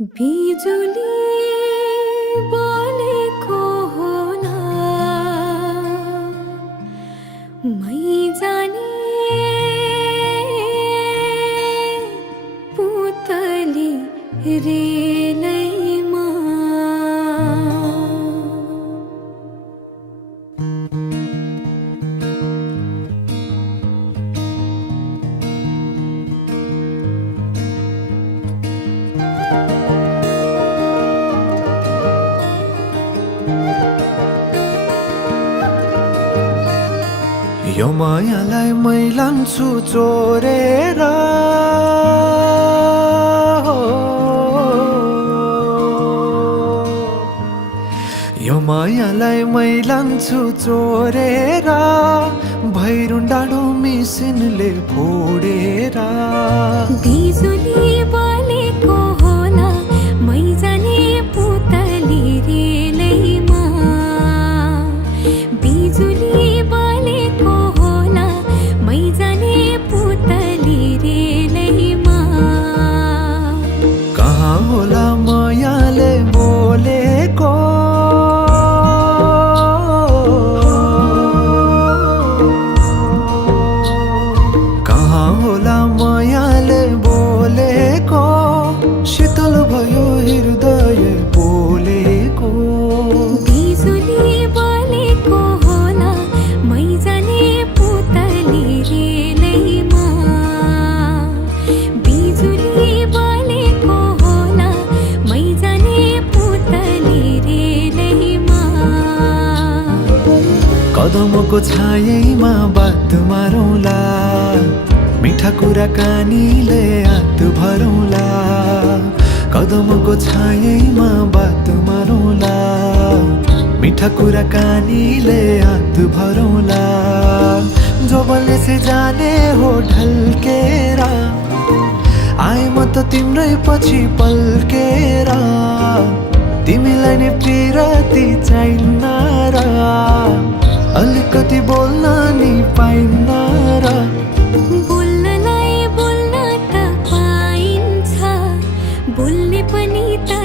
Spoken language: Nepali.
बिजुली बोलेको होला मै जाने पुतली रेलैमा यो मायालाई मै लान्छु चोरेर यो मायालाई मै लान्छु चोरेर भैरुन डाँडो मिसिनले फोडेर बिजुली बोलेको होला मै जाने पुतली रेलैमा बिजुली बोलेको होला मै जाने पुतली रेलैमा कहाँ होला मायाले बोलेको कहाँ होला मायाले बोलेको शीतल भयो हृदय बोलेको बिजुली बोलेको होला मै जाने पुतली रेलैमा बिजुली बोलेको होला मै जाने पुतली रेलैमा कदमको छायैमा बात मारौँला मिठा कुराकानीले हात भरौँला कदमको छायैमा बात मारौँला मिठा कुराकानीले हात भरौँला जोबलले से जाने हो ढल्केर आए म त तिम्रै पछि पल्केर तिमीलाई नै पिरती चाहिन्न र अलिकति बोल्न नि पाइन्न र बोल्नलाई बोल्न त पाइन्छ बोल्ने पनि त